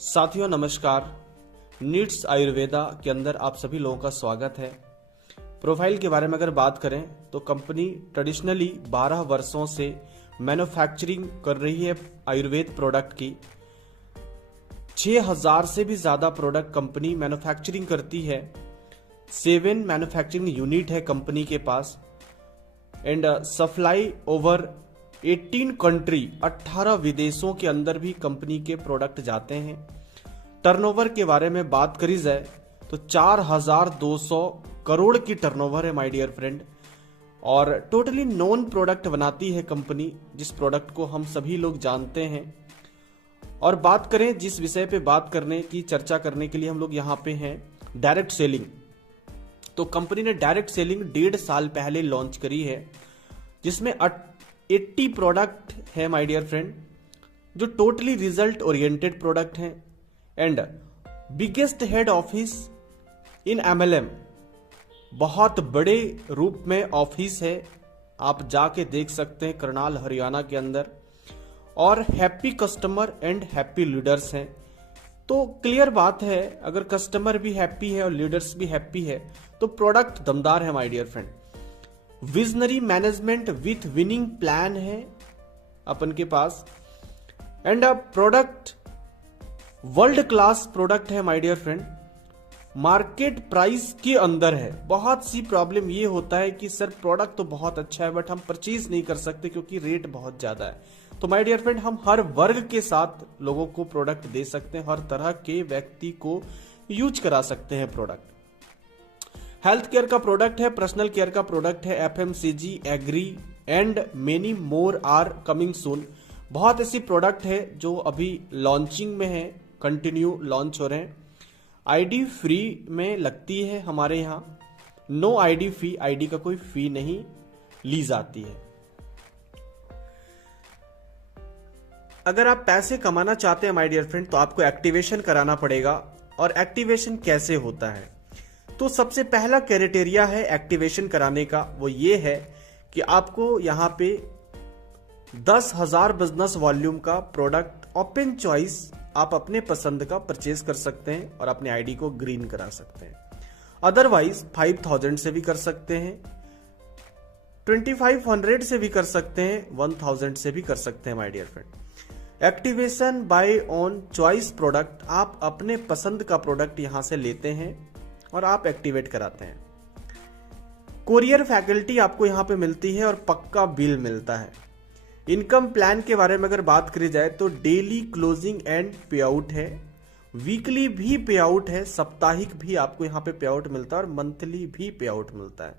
साथियों नमस्कार। नीड्स आयुर्वेदा के अंदर आप सभी लोगों का स्वागत है। प्रोफाइल के बारे में अगर बात करें तो कंपनी ट्रेडिशनली 12 वर्षों से मैन्युफैक्चरिंग कर रही है आयुर्वेद प्रोडक्ट की। 6000 से भी ज्यादा प्रोडक्ट कंपनी मैन्युफैक्चरिंग करती है। 7 मैन्युफैक्चरिंग यूनिट है कंपनी के पास एंड सप्लाई ओवर 18 कंट्री, 18 विदेशों के अंदर भी कंपनी के प्रोडक्ट जाते हैं। टर्नओवर के बारे में बात करी जाए तो 4200 करोड़ की टर्नओवर है माय डियर फ्रेंड, और टोटली नॉन प्रोडक्ट बनाती है कंपनी, जिस प्रोडक्ट को हम सभी लोग जानते हैं। और बात करें जिस विषय पे बात करने की चर्चा करने के लिए हम लोग यहाँ पे हैं, डायरेक्ट सेलिंग। तो कंपनी ने डायरेक्ट सेलिंग 1.5 साल पहले लॉन्च करी है, जिसमें 80 प्रोडक्ट है माय डियर फ्रेंड, जो टोटली रिजल्ट ओरिएंटेड प्रोडक्ट हैं। And biggest head office in MLM, बहुत बड़े रूप में ऑफिस है, आप जाके देख सकते हैं करनाल हरियाणा के अंदर। और happy customer and happy leaders हैं। तो क्लियर बात है, अगर कस्टमर भी हैप्पी है और लीडर्स भी हैप्पी है तो प्रोडक्ट दमदार है my dear friend. Visionary management with winning plan है अपन के पास। And product world class product है my dear friend, market price के अंदर है। बहुत सी प्रॉब्लम ये होता है कि सर प्रोडक्ट तो बहुत अच्छा है बट हम परचेज नहीं कर सकते क्योंकि रेट बहुत ज्यादा है। तो माय डियर फ्रेंड, हम हर वर्ग के साथ लोगों को प्रोडक्ट दे सकते हैं, हर तरह के व्यक्ति को यूज करा सकते हैं प्रोडक्ट। हेल्थ केयर का प्रोडक्ट है, पर्सनल केयर का प्रोडक्ट है, FMCG, agri and many more are coming soon. बहुत ऐसी प्रोडक्ट है जो अभी लॉन्चिंग में है, कंटिन्यू लॉन्च हो रहे हैं। आईडी फ्री में लगती है हमारे यहाँ, नो आईडी फी, आईडी का कोई फी नहीं ली जाती है। अगर आप पैसे कमाना चाहते हैं माय डियर फ्रेंड तो आपको एक्टिवेशन कराना पड़ेगा। और एक्टिवेशन कैसे होता है? तो सबसे पहला क्राइटेरिया है एक्टिवेशन कराने का, वो ये है कि आपको यहाँ पे 10,000 बिजनेस वॉल्यूम का प्रोडक्ट ओपन चॉइस आप अपने पसंद का परचेज कर सकते हैं और अपने आईडी को ग्रीन करा सकते हैं। अदरवाइज 5,000 से भी कर सकते हैं, 2500 से भी कर सकते हैं, 1000 से भी कर सकते हैं my dear friend. Activation by on choice product, आप अपने पसंद का प्रोडक्ट यहां से लेते हैं और आप एक्टिवेट कराते हैं। कोरियर फैकल्टी आपको यहां पे मिलती है और पक्का बिल मिलता है। इनकम प्लान के बारे में अगर बात करी जाए तो डेली क्लोजिंग एंड पे आउट है, वीकली भी पे आउट है, साप्ताहिक भी आपको यहां पे पे आउट मिलता है और मंथली भी पे आउट मिलता है।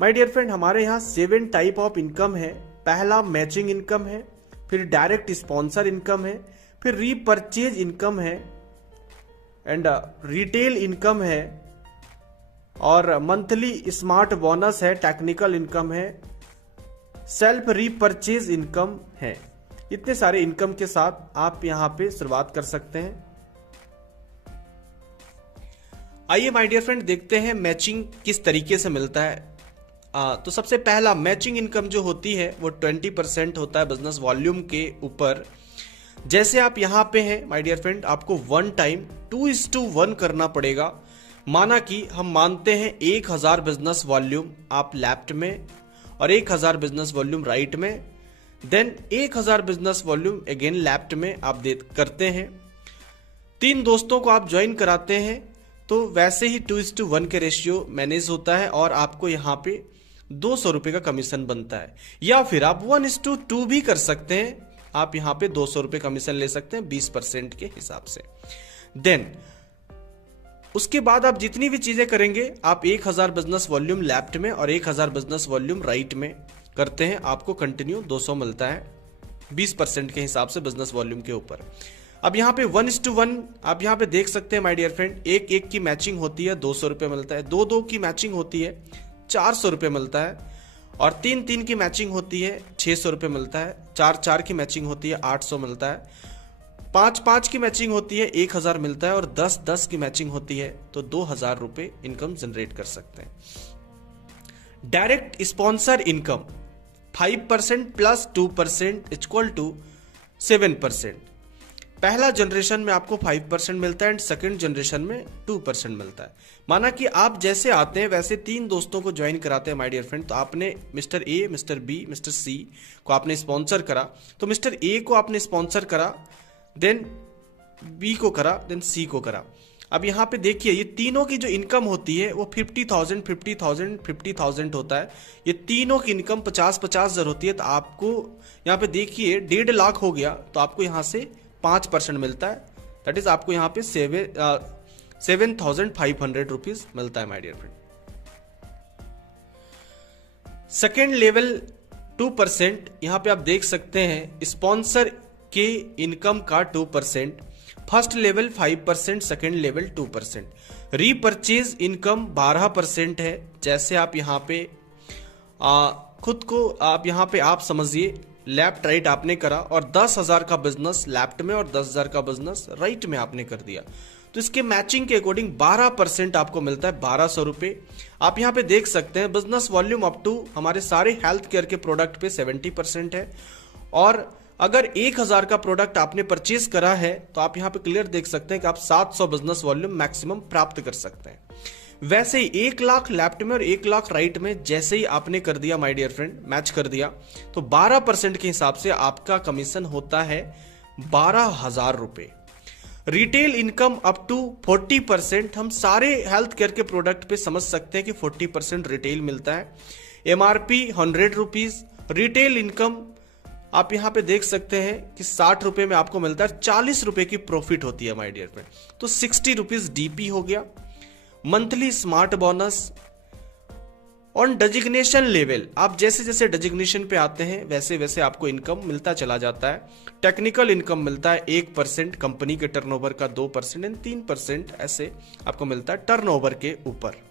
माय डियर फ्रेंड, हमारे यहां 7 टाइप ऑफ इनकम है। पहला मैचिंग इनकम है, फिर डायरेक्ट स्पॉन्सर इनकम है, फिर रीपरचेज इनकम है, एंड रिटेल इनकम है, और मंथली स्मार्ट बोनस है, टेक्निकल इनकम है, सेल्फ रीपरचेज इनकम है। इतने सारे इनकम के साथ आप यहां पे शुरुआत कर सकते हैं। आइए माय डियर फ्रेंड देखते हैं मैचिंग किस तरीके से मिलता है। तो सबसे पहला मैचिंग इनकम जो होती है वो 20% होता है बिजनेस वॉल्यूम के ऊपर। जैसे आप यहां पे हैं माय डियर फ्रेंड, आपको 1 टाइम 2:1 करना पड़ेगा। माना कि हम मानते हैं 1000 बिजनेस वॉल्यूम आप लेफ्ट में और 1000 बिजनेस वॉल्यूम राइट में, then 1000 business volume again left में आप करते हैं। 3 दोस्तों को आप ज्वाइन कराते हैं तो वैसे ही 2:1 के रेशियो मैनेज होता है और आपको यहां पे 200 रुपए का कमीशन बनता है। या फिर आप 1:2 भी कर सकते हैं, आप यहां पे 200 रुपए कमीशन ले सकते हैं 20% के हिसाब से। देन उसके बाद आप जितनी भी चीजें करेंगे, आप 1000 बिजनेस वॉल्यूम लेफ्ट में और 1000 बिजनेस वॉल्यूम राइट में करते हैं, आपको कंटिन्यू 200 मिलता है 20% के हिसाब से बिजनेस वॉल्यूम के ऊपर। अब यहाँ पे 1:1 आप यहाँ पे देख सकते हैं माय डियर फ्रेंड, 1-1 की मैचिंग होती है 200 रुपए मिलता है, 2-2 की मैचिंग होती है 400 रुपए मिलता है, और 3-3 की मैचिंग होती है 600 रुपए मिलता है, 4-4 की मैचिंग होती है 800 मिलता है, 5-5 की मैचिंग होती है 1000 मिलता है, और 10-10 की मैचिंग होती है तो 2000 रुपए इनकम जनरेट कर सकते हैं। Direct sponsor income 5% plus 2% equal to 7%। पहला जनरेशन में आपको 5% मिलता है एंड सेकंड जनरेशन में 2% मिलता है। माना कि आप जैसे आते हैं वैसे 3 दोस्तों को ज्वाइन कराते हैं माय डियर फ्रेंड। तो आपने mister A, mister B, mister C को आपने स्पॉन्सर करा, तो मिस्टर ए को आपने स्पॉन्सर करा, देन बी को करा, देन सी को करा। अब यहाँ पे देखिए ये तीनों की जो इनकम होती है वो 50,000, 50,000, 50,000 होता है। ये तीनों की इनकम 50,000 होती है। तो आपको यहाँ पे देखिए 1.5 लाख हो गया, तो आपको यहाँ से 5% मिलता है। दैट इज आपको यहाँ पे 7,500 रुपीज मिलता है my dear friend. Second level 2%, यहाँ पे आप देख सकते हैं स्पॉन्सर के इनकम का 2%, first level 5%, second level 2%। Repurchase income 12% है। जैसे आप यहाँ पे खुद को आप यहाँ पे आप समझिए लेफ्ट राइट आपने करा और 10,000 का बिजनेस लेफ्ट में और 10,000 का बिजनेस राइट में आपने कर दिया, तो इसके मैचिंग के अकॉर्डिंग 12% आपको मिलता है, 1200 रुपए। आप यहाँ पे देख सकते हैं बिजनेस वॉल्यूम अप टू हमारे सारे हेल्थ केयर के प्रोडक्ट पे 70% है। और अगर 1,000 का प्रोडक्ट आपने परचेज करा है तो आप यहाँ पे क्लियर देख सकते हैं कि आप 700 बिजनेस वॉल्यूम मैक्सिमम प्राप्त कर सकते हैं। वैसे ही 1 लाख लेफ्ट में और 1 लाख राइट में जैसे ही आपने कर दिया माय डियर फ्रेंड, मैच कर दिया, तो 12% के हिसाब से आपका कमीशन होता है 12,000 रुपए। रिटेल इनकम अप टू 40%, हम सारे हेल्थ केयर के प्रोडक्ट पे समझ सकते हैं कि 40% रिटेल मिलता है। एमआरपी 100 रुपीज, रिटेल इनकम आप यहां पे देख सकते हैं कि 60 रुपए में आपको मिलता है, 40 रुपए की प्रॉफिट होती है माय डियर फ्रेंड। तो 60 रुपीज डीपी हो गया। Monthly smart bonus on designation level, आप जैसे जैसे डेजिग्नेशन पे आते हैं वैसे वैसे आपको इनकम मिलता चला जाता है। टेक्निकल इनकम मिलता है 1%, कंपनी के टर्नओवर का 2% एंड 3% ऐसे आपको मिलता है टर्नओवर के ऊपर।